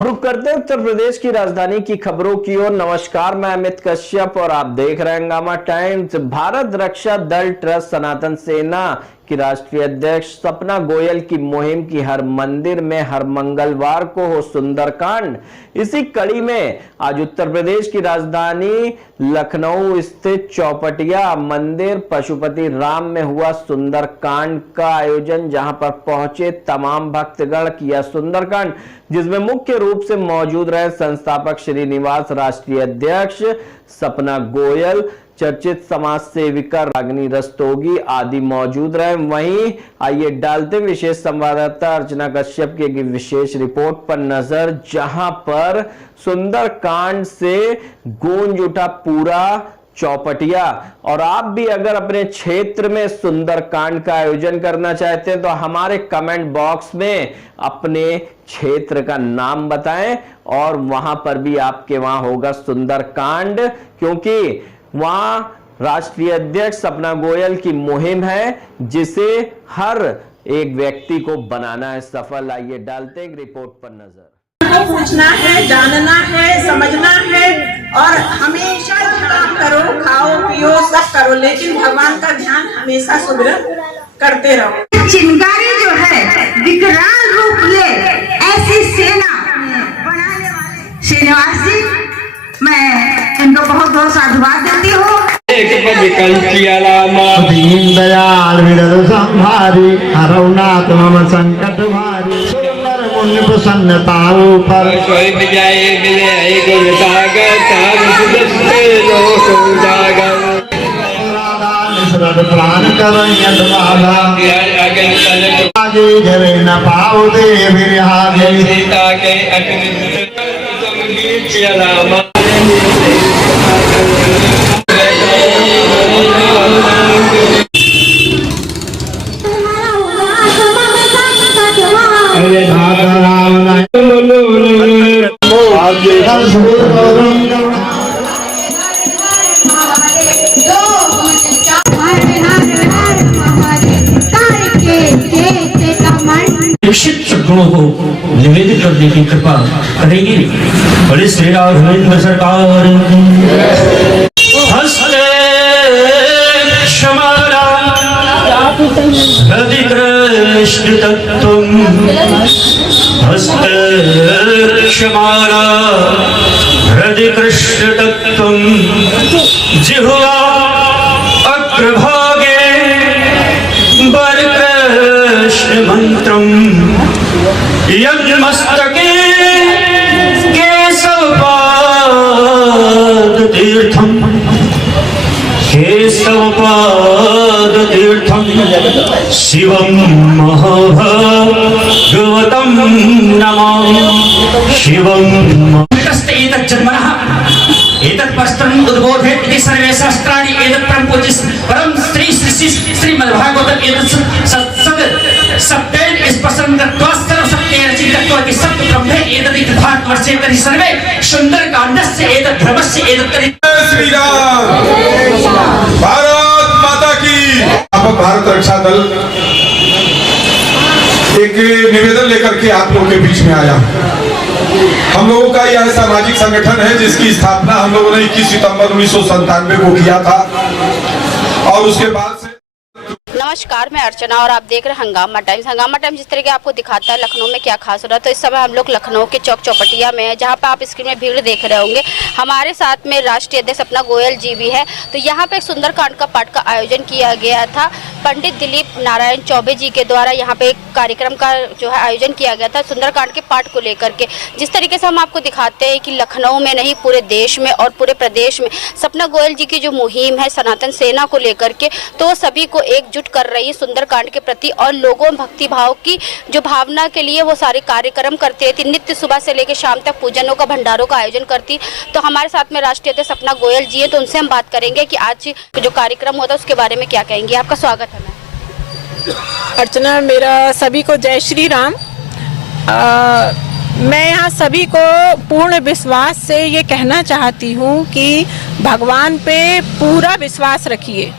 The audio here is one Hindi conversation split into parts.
रुक करते हैं उत्तर प्रदेश की राजधानी की खबरों की ओर। नमस्कार, मैं अमित कश्यप और आप देख रहे हैं हंगामा टाइम्स। भारत रक्षा दल ट्रस्ट सनातन सेना की राष्ट्रीय अध्यक्ष सपना गोयल की मुहिम की हर मंदिर में हर मंगलवार को हो सुंदरकांड। इसी कड़ी में आज उत्तर प्रदेश की राजधानी लखनऊ स्थित चौपटिया मंदिर पशुपति राम में हुआ सुंदरकांड का आयोजन, जहां पर पहुंचे तमाम भक्तगण किया सुंदरकांड, जिसमें मुख्य रूप से मौजूद रहे संस्थापक श्रीनिवास, राष्ट्रीय अध्यक्ष सपना गोयल, चर्चित समाज सेविका रागिनी रस्तोगी आदि मौजूद रहे। वहीं आइए डालते विशेष संवाददाता अर्चना कश्यप की एक विशेष रिपोर्ट पर नजर, जहां पर सुंदरकांड से गूंज उठा पूरा चौपटिया। और आप भी अगर अपने क्षेत्र में सुंदरकांड का आयोजन करना चाहते हैं तो हमारे कमेंट बॉक्स में अपने क्षेत्र का नाम बताएं और वहां पर भी आपके वहां होगा सुंदरकांड, क्योंकि वहां राष्ट्रीय अध्यक्ष सपना गोयल की मुहिम है जिसे हर एक व्यक्ति को बनाना है सफल। आइए डालते हैं रिपोर्ट पर नजर। पूछना है, जानना है, समझना है और हमेशा ध्यान करो, खाओ पियो सब करो, लेकिन भगवान का ध्यान हमेशा सुमिरन करते रहो। चिंगारी जो है विकराल रूप ले ऐसी सेना बनाने वाले श्रीनिवास जी, मैं इनको बहुत बहुत साधुवाद देती हूँ। दीन दयाल विरल संहारी हरौनाथ मम संकट भारी सुंदर मुनि प्रसन्नताओ पर प्राण करयत बाधा आगे जरे न पाओ देवी आगे सीता के निश्चित सद्गुणों को निवेदित करने की कृपा करेंगे। बड़े श्री राघवेंद्र सरकार हस्ते क्षमारा हृदय कृष्ण तत्त्वम् हस्ते क्षमारा हृदय कृष्ण तत्त्वम् जिह्वा अग्रभागे मंत्रम यज्ञमस्तके केशवपाद तीर्थम शिवम महाभगवतं नमामि शिवम जन्मनः एतत् वस्त्रम् उद्बोधयत् इति सर्वे शास्त्राणि एतत् परम पूज्य परम श्रीमद्भागवतम् एतत् सप्तेन स्पर्शं कृत्वा सर्वसप्तेन चिन्तयति सप्त ब्रह्मे एतदिति भारतवर्षे तर्हि सर्वे सुन्दरकाण्डस्य एतत् भ्रमस्य एतत् श्री राम। भारत माता की। भारत रक्षा दल एक निवेदन लेकर के आप लोगों के बीच में आया। हम लोगों का यह सामाजिक संगठन है जिसकी स्थापना हम लोगों ने 21 सितंबर 1997 को किया था और उसके बाद से। नमस्कार, मैं अर्चना और आप देख रहे हैं हंगामा टाइम्स। हंगामा टाइम्स जिस तरीके आपको दिखाता है लखनऊ में क्या खास हो रहा है, तो इस समय हम लोग लखनऊ के चौक चौपटिया में है, जहां पर आप स्क्रीन में भीड़ देख रहे होंगे। हमारे साथ में राष्ट्रीय अध्यक्ष सपना गोयल जी भी है। तो यहाँ पे सुंदरकांड का पाठ का आयोजन किया गया था। पंडित दिलीप नारायण चौबे जी के द्वारा यहाँ पे एक कार्यक्रम का जो है आयोजन किया गया था सुंदरकांड के पाठ को लेकर के। जिस तरीके से हम आपको दिखाते हैं कि लखनऊ में नहीं पूरे देश में और पूरे प्रदेश में सपना गोयल जी की जो मुहिम है सनातन सेना को लेकर के, तो सभी को एकजुट कर रही है सुंदरकांड के प्रति और लोगों में भक्ति भाव की जो भावना के लिए वो सारे कार्यक्रम करते थे। नित्य सुबह से लेकर शाम तक पूजनों का भंडारों का आयोजन करती। तो हमारे साथ में राष्ट्रीय अध्यक्ष सपना गोयल जी है, तो उनसे हम बात करेंगे कि आज जो कार्यक्रम होता है उसके बारे में क्या कहेंगे। आपका स्वागत है। अर्चना, मेरा सभी को जय श्री राम। मैं यहाँ सभी को पूर्ण विश्वास से ये कहना चाहती हूँ कि भगवान पे पूरा विश्वास रखिए।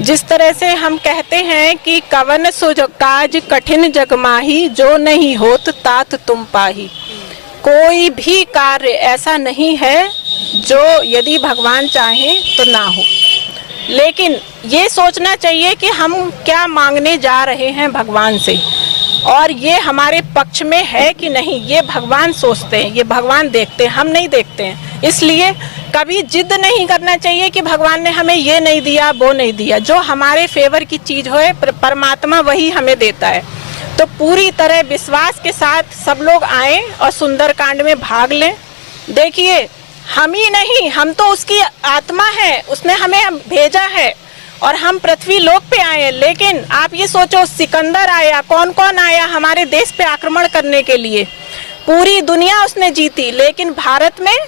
जिस तरह से हम कहते हैं कि कवन सो काज कठिन जग माही, जो नहीं होत तात तुम पाही। कोई भी कार्य ऐसा नहीं है जो यदि भगवान चाहें तो ना हो, लेकिन ये सोचना चाहिए कि हम क्या मांगने जा रहे हैं भगवान से और ये हमारे पक्ष में है कि नहीं, ये भगवान सोचते हैं, ये भगवान देखते हैं, हम नहीं देखते हैं। इसलिए कभी जिद नहीं करना चाहिए कि भगवान ने हमें ये नहीं दिया, वो नहीं दिया। जो हमारे फेवर की चीज हो परमात्मा वही हमें देता है। तो पूरी तरह विश्वास के साथ सब लोग आए और सुंदरकांड में भाग लें। देखिए, हम ही नहीं, हम तो उसकी आत्मा है, उसने हमें भेजा है और हम पृथ्वी लोक पे आए हैं। लेकिन आप ये सोचो, सिकंदर आया, कौन कौन आया हमारे देश पे आक्रमण करने के लिए, पूरी दुनिया उसने जीती, लेकिन भारत में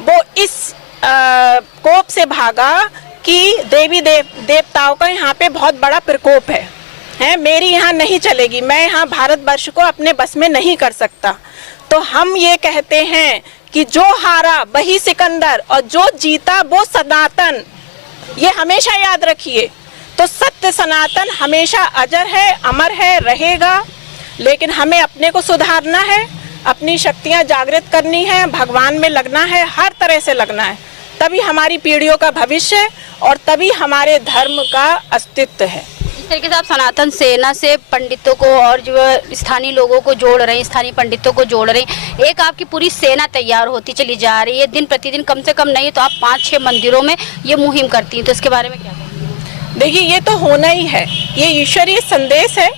वो इस कोप से भागा कि देवी देवताओं का यहाँ पे बहुत बड़ा प्रकोप है, मेरी यहाँ नहीं चलेगी, मैं यहाँ भारतवर्ष को अपने बस में नहीं कर सकता। तो हम ये कहते हैं कि जो हारा वही सिकंदर और जो जीता वो सनातन, ये हमेशा याद रखिए। तो सत्य सनातन हमेशा अजर है, अमर है, रहेगा। लेकिन हमें अपने को सुधारना है, अपनी शक्तियां जागृत करनी है, भगवान में लगना है, हर तरह से लगना है, तभी हमारी पीढ़ियों का भविष्य और तभी हमारे धर्म का अस्तित्व है। जिस तरीके से आप सनातन सेना से पंडितों को और जो स्थानीय लोगों को जोड़ रहे हैं, स्थानीय पंडितों को जोड़ रहे हैं, एक आपकी पूरी सेना तैयार होती चली जा रही है, दिन प्रतिदिन कम से कम नहीं तो आप 5-6 मंदिरों में ये मुहिम करती हैं, तो इसके बारे में क्या कहेंगे? देखिए, ये तो होना ही है, ये ईश्वरीय संदेश है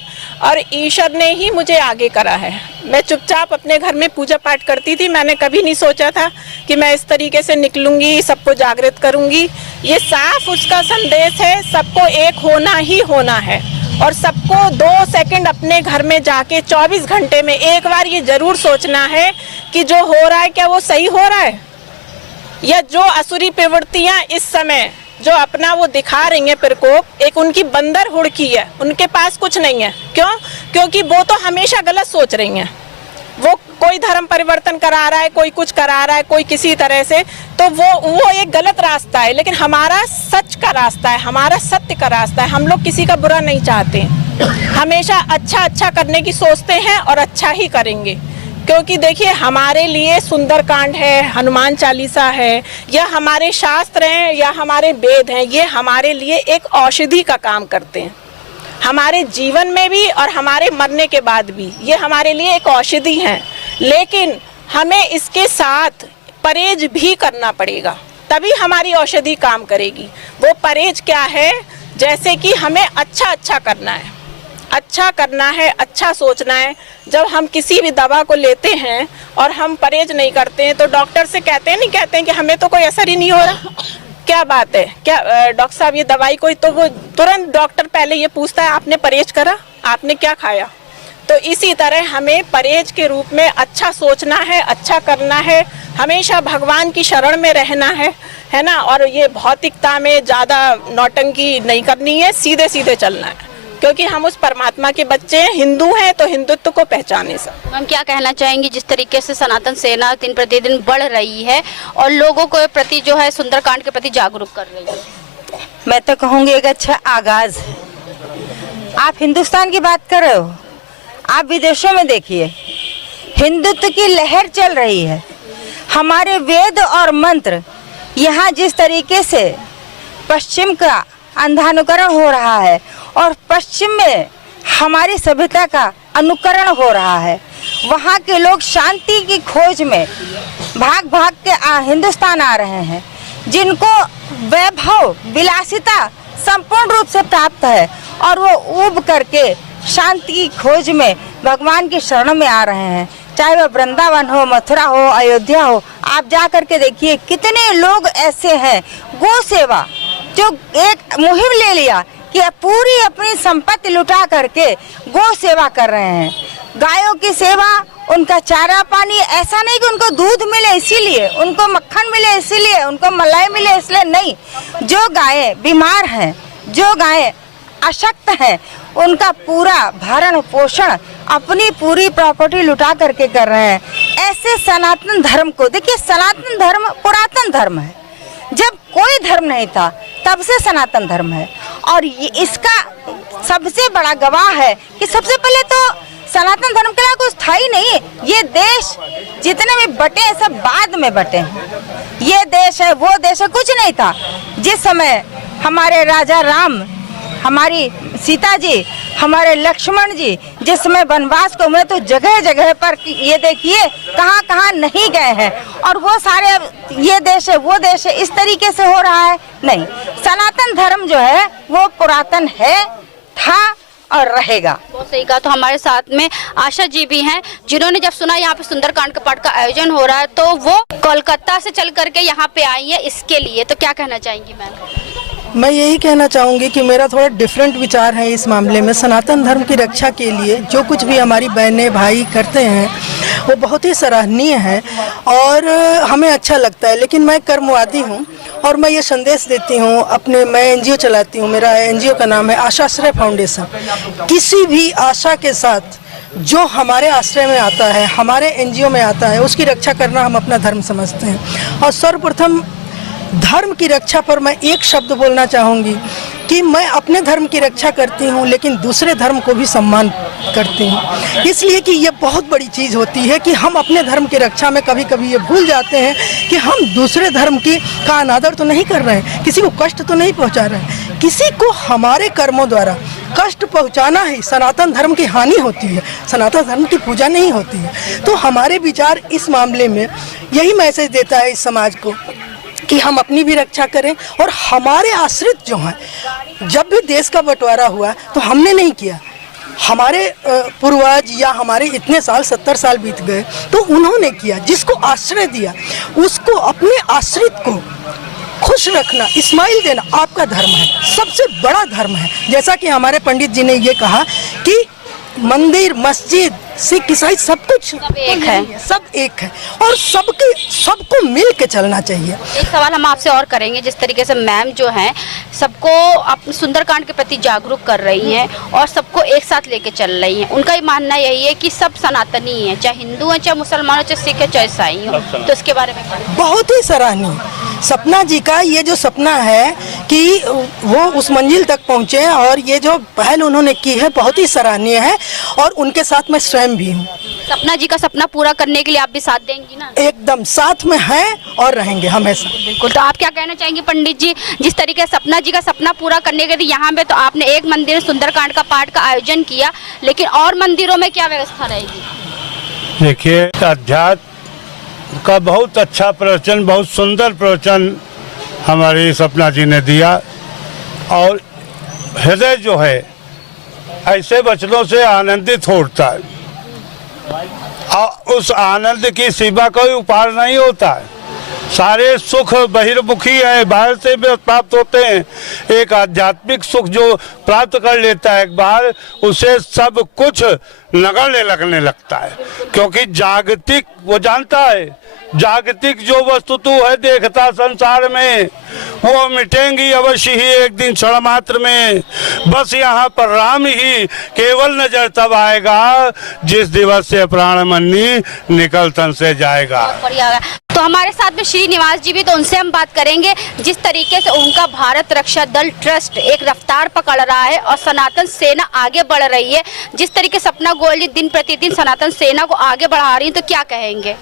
और ईश्वर ने ही मुझे आगे करा है। मैं चुपचाप अपने घर में पूजा पाठ करती थी, मैंने कभी नहीं सोचा था कि मैं इस तरीके से निकलूंगी, सबको जागृत करूंगी। ये साफ उसका संदेश है, सबको एक होना ही होना है और सबको 2 सेकंड अपने घर में जाके 24 घंटे में एक बार ये जरूर सोचना है कि जो हो रहा है क्या वो सही हो रहा है, या जो असुरी प्रवृत्तियां इस समय जो अपना वो दिखा रही हैं प्रकोप, एक उनकी बंदर हुड़की है, उनके पास कुछ नहीं है। क्यों? क्योंकि वो तो हमेशा गलत सोच रही हैं। वो कोई धर्म परिवर्तन करा रहा है, कोई कुछ करा रहा है, कोई किसी तरह से, तो वो एक गलत रास्ता है। लेकिन हमारा सच का रास्ता है, हमारा सत्य का रास्ता है। हम लोग किसी का बुरा नहीं चाहते, हमेशा अच्छा करने की सोचते हैं और अच्छा ही करेंगे। क्योंकि देखिए, हमारे लिए सुंदरकांड है, हनुमान चालीसा है, या हमारे शास्त्र हैं, या हमारे वेद हैं, ये हमारे लिए एक औषधि का काम करते हैं, हमारे जीवन में भी और हमारे मरने के बाद भी ये हमारे लिए एक औषधि हैं। लेकिन हमें इसके साथ परहेज भी करना पड़ेगा, तभी हमारी औषधि काम करेगी। वो परहेज क्या है? जैसे कि हमें अच्छा करना है, अच्छा सोचना है। जब हम किसी भी दवा को लेते हैं और हम परहेज नहीं करते हैं तो डॉक्टर से कहते हैं कि हमें तो कोई असर ही नहीं हो रहा, क्या बात है, क्या डॉक्टर साहब ये दवाई कोई, तो वो तुरंत डॉक्टर पहले ये पूछता है आपने परहेज करा, आपने क्या खाया। तो इसी तरह हमें परहेज के रूप में अच्छा सोचना है, अच्छा करना है, हमेशा भगवान की शरण में रहना है ना। और ये भौतिकता में ज़्यादा नौटंकी नहीं करनी है, सीधे चलना है, क्योंकि हम उस परमात्मा के बच्चे हैं, हिंदू हैं तो हिंदुत्व को पहचाने सब। हम क्या कहना चाहेंगे जिस तरीके से सनातन सेना दिन प्रतिदिन बढ़ रही है और लोगों को प्रति जो है सुंदरकांड के प्रति जागरूक कर रही है? मैं तो कहूँगी एक अच्छा आगाज है। आप हिंदुस्तान की बात कर रहे हो, आप विदेशों में देखिए, हिंदुत्व की लहर चल रही है। हमारे वेद और मंत्र यहाँ जिस तरीके से पश्चिम का अंधानुकरण हो रहा है और पश्चिम में हमारी सभ्यता का अनुकरण हो रहा है, वहाँ के लोग शांति की खोज में भाग के हिंदुस्तान आ रहे हैं, जिनको वैभव विलासिता संपूर्ण रूप से प्राप्त है और वो उब करके शांति की खोज में भगवान की शरण में आ रहे हैं। चाहे वह वृंदावन हो, मथुरा हो, अयोध्या हो, आप जा करके देखिए कितने लोग ऐसे हैं। गौ सेवा जो एक मुहिम ले लिया कि पूरी अपनी संपत्ति लुटा करके गौ सेवा कर रहे हैं। गायों की सेवा, उनका चारा पानी, ऐसा नहीं कि उनको दूध मिले इसीलिए, उनको मक्खन मिले इसीलिए, उनको मलाई मिले इसलिए नहीं। जो गायें बीमार हैं, जो गायें अशक्त हैं, उनका पूरा भरण पोषण अपनी पूरी प्रॉपर्टी लुटा करके कर रहे हैं। ऐसे सनातन धर्म को देखिए, सनातन धर्म पुरातन धर्म है, जब कोई धर्म नहीं था तब से सनातन धर्म है। और ये इसका सबसे बड़ा गवाह है कि सबसे पहले तो सनातन धर्म के लिए कुछ था ही नहीं। ये देश जितने भी बटे हैं सब बाद में बटे हैं। ये देश है वो देश है, कुछ नहीं था। जिस समय हमारे राजा राम, हमारी सीता जी, हमारे लक्ष्मण जी जिस समय वनवास को मिले तो जगह जगह पर ये देखिए कहाँ कहाँ नहीं गए हैं। और वो सारे ये देश है वो देश है इस तरीके से हो रहा है। नहीं, सनातन धर्म जो है वो पुरातन है, था और रहेगा। बहुत सही कहा। तो हमारे साथ में आशा जी भी हैं, जिन्होंने जब सुना यहाँ पे सुंदरकांड के पाठ का आयोजन हो रहा है तो वो कोलकाता से चल करके यहाँ पे आई है इसके लिए। तो क्या कहना चाहेंगी मैम? मैं यही कहना चाहूँगी कि मेरा थोड़ा डिफरेंट विचार है इस मामले में। सनातन धर्म की रक्षा के लिए जो कुछ भी हमारी बहनें भाई करते हैं वो बहुत ही सराहनीय है और हमें अच्छा लगता है। लेकिन मैं कर्मवादी हूँ और मैं ये संदेश देती हूँ अपने, मैं एनजीओ चलाती हूँ, मेरा एनजीओ का नाम है आशाश्रय फाउंडेशन। किसी भी आशा के साथ जो हमारे आश्रय में आता है, हमारे एनजीओ में आता है, उसकी रक्षा करना हम अपना धर्म समझते हैं। और सर्वप्रथम धर्म की रक्षा पर मैं एक शब्द बोलना चाहूँगी कि मैं अपने धर्म की रक्षा करती हूँ लेकिन दूसरे धर्म को भी सम्मान करती हूँ। इसलिए कि ये बहुत बड़ी चीज़ होती है कि हम अपने धर्म की रक्षा में कभी कभी ये भूल जाते हैं कि हम दूसरे धर्म का अनादर तो नहीं कर रहे हैं, किसी को कष्ट तो नहीं पहुँचा रहे हैं। किसी को हमारे कर्मों द्वारा कष्ट पहुँचाना ही सनातन धर्म की हानि होती है, सनातन धर्म की पूजा नहीं होती है। तो हमारे विचार इस मामले में यही मैसेज देता है इस समाज को कि हम अपनी भी रक्षा करें और हमारे आश्रित जो हैं, जब भी देश का बंटवारा हुआ तो हमने नहीं किया, हमारे पूर्वज या हमारे इतने साल 70 साल बीत गए तो उन्होंने किया। जिसको आश्रय दिया उसको, अपने आश्रित को खुश रखना, स्माइल देना आपका धर्म है, सबसे बड़ा धर्म है। जैसा कि हमारे पंडित जी ने ये कहा कि मंदिर, मस्जिद, सिख, ईसाई सब कुछ सब एक है, सब एक है और सबको मिल के चलना चाहिए। एक सवाल हम आपसे और करेंगे। जिस तरीके से मैम जो हैं सबको अपने सुंदरकांड के प्रति जागरूक कर रही हैं और सबको एक साथ लेके चल रही हैं, उनका ही मानना यही है कि सब सनातनी हैं, चाहे हिंदू हैं, चाहे मुसलमान हैं, चाहे सिख हैं, चाहे ईसाई हो। तो इसके बारे में बहुत ही सराहनीय सपना जी का ये जो सपना है कि वो उस मंजिल तक पहुँचे और ये जो पहल उन्होंने की है बहुत ही सराहनीय है और उनके साथ मैं स्वयं भी हूँ। सपना जी का सपना पूरा करने के लिए आप भी साथ देंगी ना? एकदम साथ में हैं और रहेंगे हमेशा। बिल्कुल। तो आप क्या कहना चाहेंगे पंडित जी, जिस तरीके से सपना जी का सपना पूरा करने के लिए यहाँ पे तो आपने एक मंदिर सुंदरकांड का पाठ का आयोजन किया, लेकिन और मंदिरों में क्या व्यवस्था रहेगी? देखिए, अध्यात्म का बहुत अच्छा प्रवचन, बहुत सुंदर प्रवचन हमारे सपना जी ने दिया और हृदय जो है ऐसे वचनों से आनंदित होता है और उस आनंद की सीमा कोई उपार नहीं होता है। सारे सुख बहिर्मुखी है, बाहर से भी प्राप्त होते हैं। एक आध्यात्मिक सुख जो प्राप्त कर लेता है एक बार, उसे सब कुछ नगण्य लगने लगता है, क्योंकि जागतिक वो जानता है जागतिक जो वस्तु तू है देखता संसार में वो मिटेंगी अवश्य ही एक दिन क्षण मात्र में। बस यहाँ पर राम ही केवल नजर तब आएगा जिस दिवस से प्राण मन्नी निकल तन से जाएगा। बढ़िया। तो हमारे साथ में श्रीनिवास जी भी, तो उनसे हम बात करेंगे जिस तरीके से उनका भारत रक्षा दल ट्रस्ट एक रफ्तार पकड़ रहा है और सनातन सेना आगे बढ़ रही है। जिस तरीके सपना गोयल जी दिन प्रतिदिन सनातन सेना को आगे बढ़ा रही है, तो क्या कहेंगे?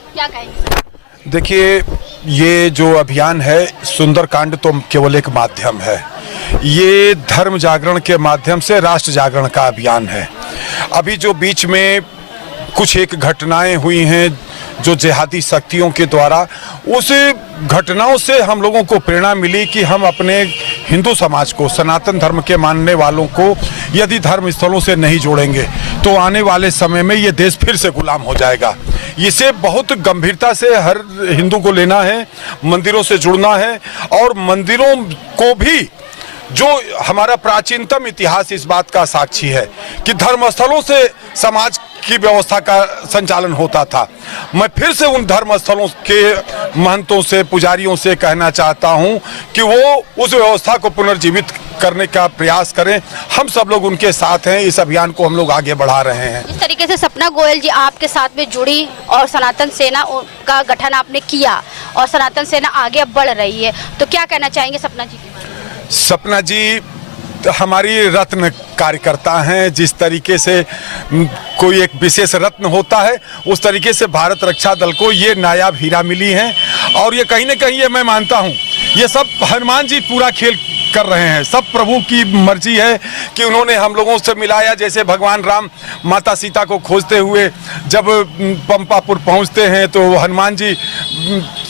देखिए, ये जो अभियान है सुंदरकांड तो केवल एक माध्यम है, ये धर्म जागरण के माध्यम से राष्ट्र जागरण का अभियान है। अभी जो बीच में कुछ एक घटनाएं हुई हैं जो जिहादी शक्तियों के द्वारा, उस घटनाओं से हम लोगों को प्रेरणा मिली कि हम अपने हिंदू समाज को, सनातन धर्म के मानने वालों को यदि धर्म स्थलों से नहीं जोड़ेंगे तो आने वाले समय में ये देश फिर से गुलाम हो जाएगा। इसे बहुत गंभीरता से हर हिंदू को लेना है, मंदिरों से जुड़ना है और मंदिरों को भी, जो हमारा प्राचीनतम इतिहास इस बात का साक्षी है कि धर्मस्थलों से समाज की व्यवस्था का संचालन होता था। मैं फिर से उन धर्मस्थलों के महंतों से, पुजारियों से कहना चाहता हूं कि वो उस व्यवस्था को पुनर्जीवित करने का प्रयास करें। हम सब लोग उनके साथ हैं, इस अभियान को हम लोग आगे बढ़ा रहे हैं। इस तरीके से सपना गोयल जी आपके साथ में जुड़ी और सनातन सेना का गठन आपने किया और सनातन सेना आगे बढ़ रही है, तो क्या कहना चाहेंगे सपना जी? सपना जी हमारी रत्न कार्यकर्ता हैं। जिस तरीके से कोई एक विशेष रत्न होता है, उस तरीके से भारत रक्षा दल को ये नायाब हीरा मिली है। और ये कहीं ना कहीं ये मैं मानता हूँ, ये सब हनुमान जी पूरा खेल कर रहे हैं। सब प्रभु की मर्जी है कि उन्होंने हम लोगों से मिलाया। जैसे भगवान राम माता सीता को खोजते हुए जब पंपापुर पहुंचते हैं तो हनुमान जी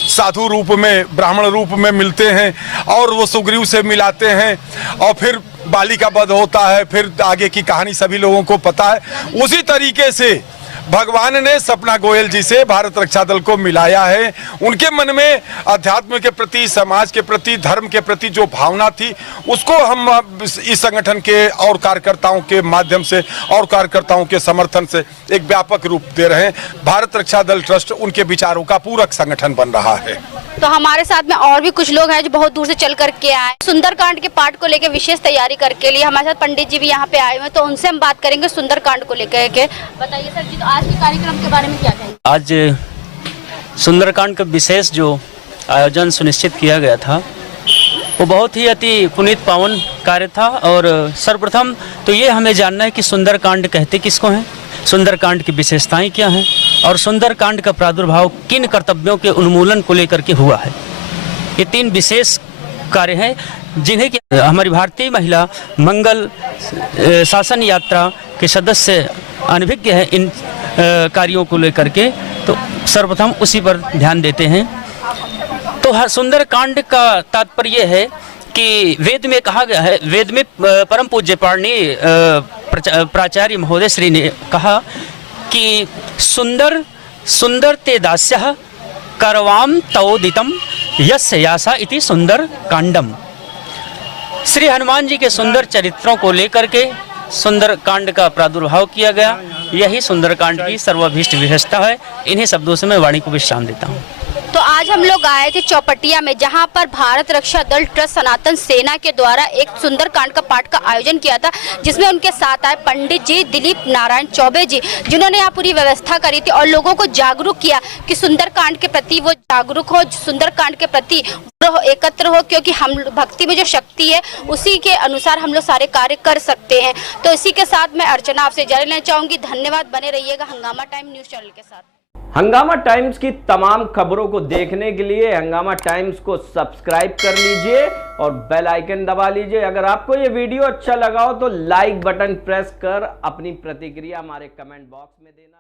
साधु रूप में, ब्राह्मण रूप में मिलते हैं और वो सुग्रीव से मिलाते हैं और फिर बाली का वध होता है। फिर आगे की कहानी सभी लोगों को पता है। उसी तरीके से भगवान ने सपना गोयल जी से भारत रक्षा दल को मिलाया है। उनके मन में अध्यात्म के प्रति, समाज के प्रति, धर्म के प्रति जो भावना थी, उसको हम इस संगठन के और कार्यकर्ताओं के माध्यम से और कार्यकर्ताओं के समर्थन से एक व्यापक रूप दे रहे हैं। भारत रक्षा दल ट्रस्ट उनके विचारों का पूरक संगठन बन रहा है। तो हमारे साथ में और भी कुछ लोग हैं जो बहुत दूर से चल करके आए, सुंदरकांड के पाठ को लेकर विशेष तैयारी करके लिए। हमारे साथ पंडित जी भी यहाँ पे आए हुए हैं, तो उनसे हम बात करेंगे सुंदरकांड को लेकर के। बताइए सर जी, तो आज के कार्यक्रम के बारे में क्या कहेंगे? आज सुंदरकांड का विशेष जो आयोजन सुनिश्चित किया गया था, वो बहुत ही अति पुनीत पावन कार्य था। और सर्वप्रथम तो ये हमें जानना है कि सुंदरकांड कहते किसको हैं, सुंदरकांड की विशेषताएं क्या हैं और सुंदरकांड का प्रादुर्भाव किन कर्तव्यों के उन्मूलन को लेकर के हुआ है। ये 3 विशेष कार्य हैं जिन्हें कि हमारी भारतीय महिला मंगल शासन यात्रा के सदस्य अनभिज्ञ हैं इन कार्यों को लेकर के। तो सर्वप्रथम उसी पर ध्यान देते हैं। तो हर सुंदरकांड का तात्पर्य है कि वेद में कहा गया है, वेद में परम पूज्य पाणिनि प्राचार्य महोदय श्री ने कहा कि सुंदर ते दास्यः करवाम तवोदितम यस्य यासा इति सुंदर कांडम। श्री हनुमान जी के सुंदर चरित्रों को लेकर के सुंदरकांड का प्रादुर्भाव किया गया। यही सुंदरकांड की सर्वाभीष्ट विशेषता है। इन्हीं शब्दों से मैं वाणी को विश्राम देता हूँ। तो आज हम लोग आए थे चौपटिया में, जहां पर भारत रक्षा दल ट्रस्ट सनातन सेना के द्वारा एक सुंदरकांड का पाठ का आयोजन किया था, जिसमें उनके साथ आए पंडित जी दिलीप नारायण चौबे जी, जिन्होंने यहाँ पूरी व्यवस्था करी थी और लोगों को जागरूक किया कि सुंदरकांड के प्रति वो जागरूक हो, सुंदरकांड के प्रति एकत्र हो, क्योंकि हम भक्ति में जो शक्ति है उसी के अनुसार हम लोग सारे कार्य कर सकते हैं। तो इसी के साथ मैं अर्चना आपसे जारी लेना चाहूंगी। धन्यवाद, बने रहिएगा हंगामा टाइम न्यूज चैनल के साथ। हंगामा टाइम्स की तमाम खबरों को देखने के लिए हंगामा टाइम्स को सब्सक्राइब कर लीजिए और बेल आइकन दबा लीजिए। अगर आपको ये वीडियो अच्छा लगा हो तो लाइक बटन प्रेस कर अपनी प्रतिक्रिया हमारे कमेंट बॉक्स में देना।